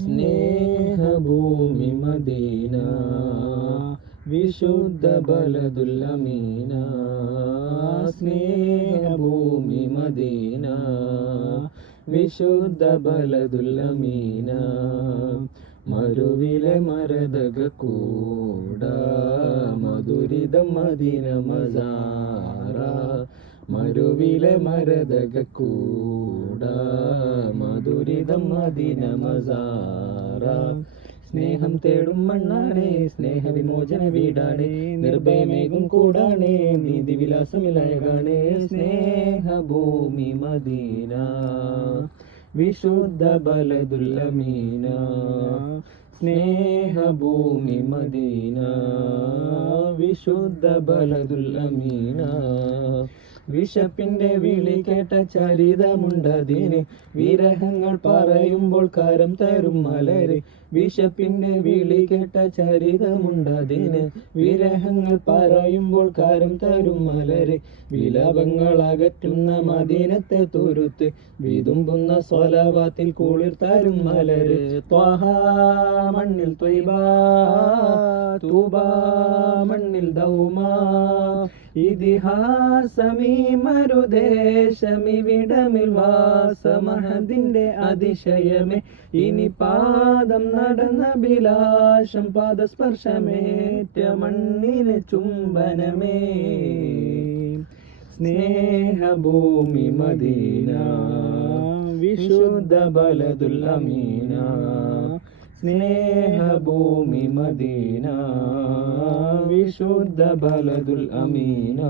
സ്നേഹഭൂമി Medina വിശുദ്ധ ബലദുൽ Ameena. സ്നേഹഭൂമി Medina വിശുദ്ധ ബലദുൽ അമീന. മരുവിലെ മരതക കൂട മധുരിതം മദീന മസാറ. മരുവിലെ മരതക കൂട മധുരിതം മദീന മസാറ. സ്നേഹം തേടും മണ്ണാണേ, സ്നേഹവിമോചന വീടാണേ, നിർഭയമേകും കൂടാണേ, നീതിവിലാസമിലഴകാണേ. സ്നേഹഭൂമി മദീന വിശുദ്ധ ബലദുൽ അമീന. സ്നേഹഭൂമി മദീന വിശുദ്ധ ബലദുൽ അമീന. വിശപ്പിന്റെ വിളി കേട്ട ചരിതമുണ്ടതിന്, വിരഹങ്ങൾ പറയുമ്പോൾ കരം തരും മലര്. വിശപ്പിന്റെ വിളി കേട്ട ചരിതമുണ്ടതിന്, വിരഹങ്ങൾ പറയുമ്പോൾ കരം തരും മലര്. വിലാപങ്ങൾ അകറ്റുന്ന മദീനത്തെ തുരുത്ത്, വിതുമ്പുന്ന സ്വലവാത്തിൽ കുളിർ തരും മലര്. ത്വഹ മണ്ണിൽ ത്വയ്ബ, തൂബാ മണ്ണിൽ ദൗമാ. ഇതിഹാസമീ മരുദേശമിവിടമിൽ വാസമഹദിന്റെ അതിശയമേ. ഇനി പാദം നടന്ന അഭിലാഷം, പാദസ്പർശമേറ്റ മണ്ണിന് ചുംബനമേ. സ്നേഹഭൂമി മദീന വിശുദ്ധ ബലദുൽ അമീന. സ്നേഹഭൂമി മദീന വിശുദ്ധ ബലദുൽ അമീന.